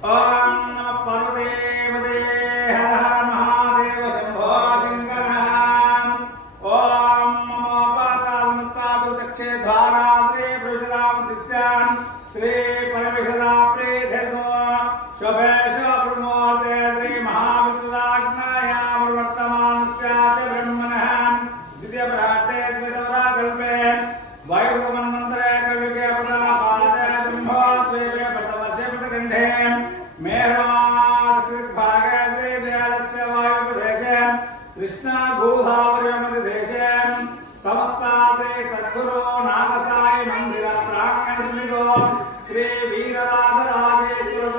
ओम नमः पार्वतीपते हर हर महादेव शंभो शंकर। ओम नमो पातालमुत्तादुदक्षे द्वारा श्री बृजरामदिस्यान् श्री परमेश्वरा प्रीतिर्नो शोभेश ब्रह्मोर्ते श्री महाविष्णुराज्ञाया वर्तमानस्याते ब्रह्मणः द्वितीय प्राते स्वेदवरा कल्पे वायुमन्वन्तरे कविके प्रदापादे ब्रह्मोद्वेगे प्रतवर्षे प्रतगन्धे मेहराक्षभागे श्री दयालस्य वायुप्रदेशे कृष्णा भूधावर्यमध्यदेशे समस्ता श्री सद्गुरु नागसाई मंदिर प्रांगणसन्निधो श्री वीरराजराजेश्वर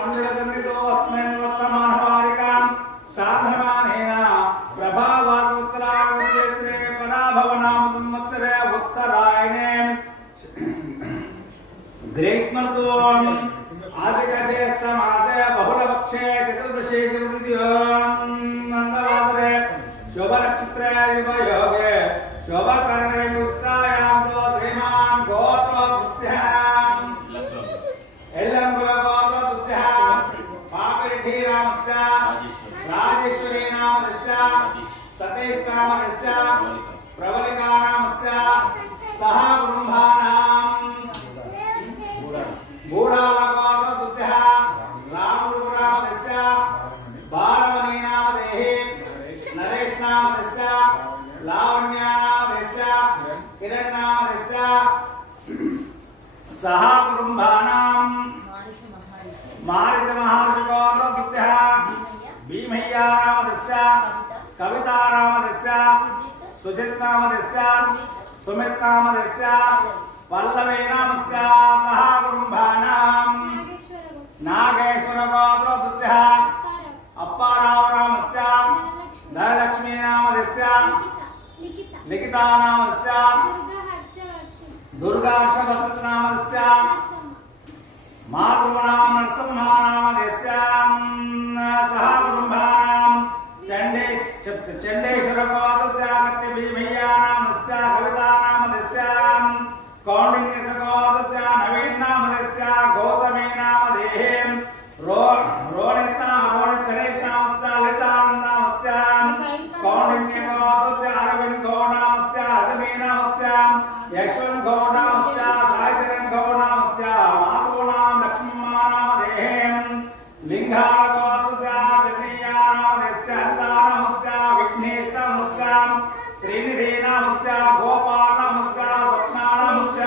मंदिरसन्निधो अस्मिन् वर्तमानवारिकां साधनमानेन प्रभावासहस्रावत्रे पराभवनाम संवत्सरे उत्तरायणे ग्रीष्मर्तुम् आदिकज्येष्ठमासे बहुलपक्षे चतुर्दशी नन्दवासरे शोभनक्षत्रे युगयोगे शोभकर्णे युक्तायां तो श्रीमान् गोत्रोत्स्याम् एल्लङ्गुलगोत्रोत्स्याम् पापिरिठीरामस्य राजेश्वरी नामस्य सतीश नामस्य प्रवलिका नामस्य सह ब्रह्माणाम् बूढालगोत्रोत्स्यः रामगुरुनामस्य बालमणि नामदेहि नरेश नामस्य लावण्या नामस्य किरण नामस्य सह कुटुम्बानां मारिच महर्षिगोत्रोत्स्यः भीमय्या नामस्य कविता नामस्य सुजित नामस्य सुमित नामस्य पल्लवी नामस्य सह कुटुम्बानां नागेश्वरगोत्रोत्स्यः अप्पाराव नामस्य धनलक्ष्मी नामस्य लिखिता नामस्य दुर्गाहर्षवत्स नामस्य मातृनाम नरसिंहा नामस्य सह कुटुम्बानां चण्डेश्वरगोत्रस्य भीमय्या नामस्य कविता नामस्य कौंडिन्यसगोत्रस्य नवीन नामस्य गौतमी नामधेः रोणित गणेश नामस्य ललितानन्द नामस्य कौंडिन्यगोत्रस्य अरविंद गौड़ नामस्य रजनी नामस्य यशवंत गौड़ नामस्य सायचरण गौड़ नामस्य मातॄणां लक्ष्मम्मा नामधेः लिंगालगोत्रस्य चन्नय्या नामस्य अनिता नामस्य विघ्नेश नामस्य श्रीनिधि नामस्य गोपाल नामस्य रत्ना नामस्य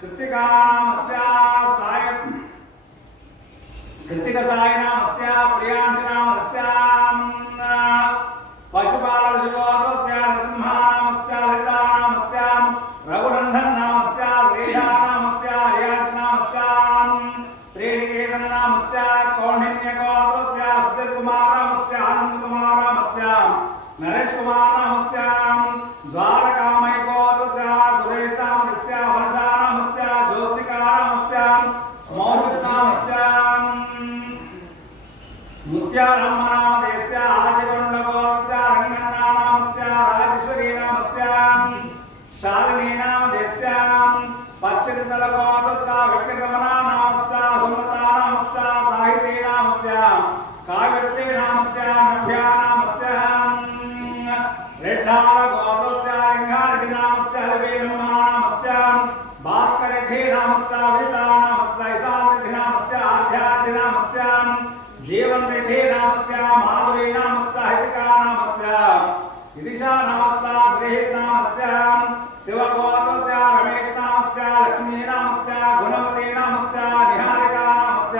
कृतिका नामस्य कृतिकसाय नामस्य प्रियांश नामस्य पशुपालशुगोत्रोत्स्यः नरसिंहा नामस्य ललिता नामस्य रघुनंदन नामस्य श्रीधा नामस्य रियाज नामस्य श्रीनिकेतन नामस्य कौंडिन्यगोत्रोत्स्यः सुधीरकुमार नामस्य आनंदकुमार नामस्य नरेश कुमार नामस्य द्वारकामयगोत्रोत्स्यः सुरेश नामस्य वनजा नामस्य ज्योत्स्निका नामस्य मोहित नामस्य मुत्यारम्म नामस्य आदिवरुणगोत्रोत्स्यः रंगन्ना नामस्य राजेश्वरी नामस्य शालिनी नामस्य पच्चतलगोत्रोत्स्यः विक्रमणा नामस्य सुमता नामस्य साहिती नामस्य काव्यश्री नामस्य नभ्या नामस्य रेड्डालगोत्रोत्स्यः लिंगारेड्डी नामस्य हरिवेलम्मा नामस्य भास्करेड्डी नामस्य विजिता नामस्य ईशानरेड्डी नामस्य आध्यारेड्डी नामस्य जीवन रेड्डी नामस्य माधुरी नामस्य हितिका नामस्य विदिशा नामस्य श्रीहित नामस्य शिवगोत्रोत्स्यः रमेश नामस्य लक्ष्मी नामस्य गुणवती नामस्य निहारिका नामस्य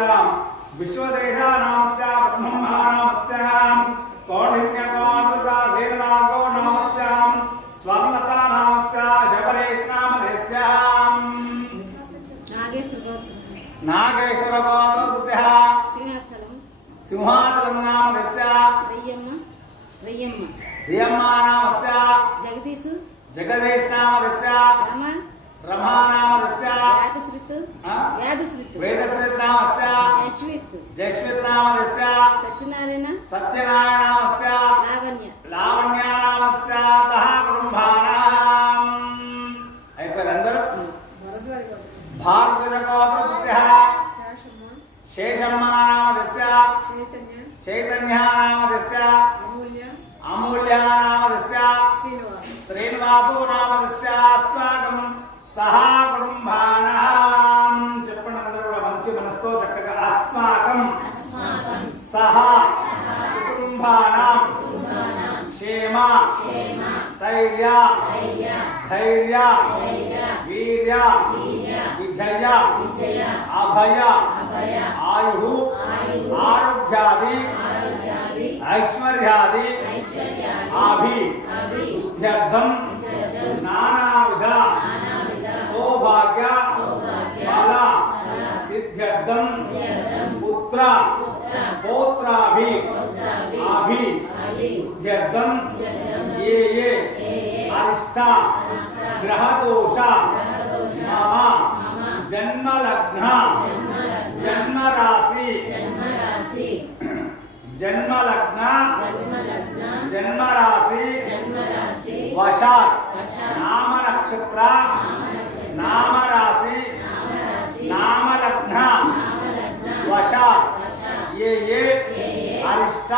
विश्वदेशा नामस्य ब्रह्मम्मा नामस्य कौंडिन्यगोत्रोत्स्यः श्रीनिवास गौड़ नामस्य स्वर्णता नामस्य शबरीश नामस्य नागेश्वर गोत्रोत्स्यः सिंहाचलम नामस्य रियम्मा नामस्य जगदीश नामस्य रमा नामस्य वेदश्रित नामस्य जयश्वित नामस्य सत्यनारायण नामस्य लावण्य नामस्य तः कुटुम्बानां అయిపోయారు అందరూ భార్గవ గోత్రోత్స్యः शेषम्मा नामधस्य अमूल्या नामधस्य श्रीनिवासो नामधस्य अस्माकं सह कुटुंबानां చెప్పండి అందరూ కూడా మంచి మనసుతో చక్కగా अस्माकं सह कुटुंबानां क्षेम स्थैर्य धैर्य वीर्य विजय अभय आयु आरोग्यादि ऐश्वर्यादि अभिवृद्ध्यर्थं नानाविध सौभाग्य फल सिद्ध्यर्थं पुत्र पौत्राभिवृद्ध्यर्थं ये अरिष्ट ग्रहदोष मम जन्म लग्न जन्म राशि जन्म लग्न जन्म राशि वशात् नाम नक्षत्र नाम राशि नाम लग्न वशात् ये अरिष्ट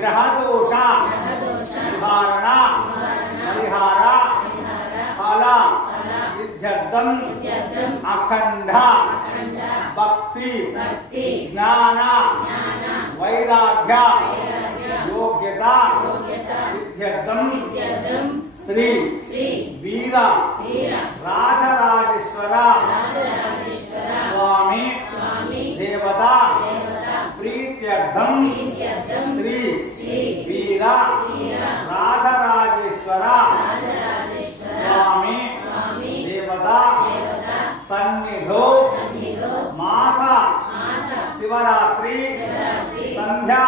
ग्रह दोष निवारण परिहार फल सिद्ध्यर्थं अखंड भक्ति ज्ञान वैराग्य योग्यता सिद्ध्यर्थं श्री वीर राजराजेश्वर स्वामी देवता प्रीत्यर्थं श्री वीर राजराजेश्वर स्वामी देवता सन्निधो मास शिवरात्रि संध्या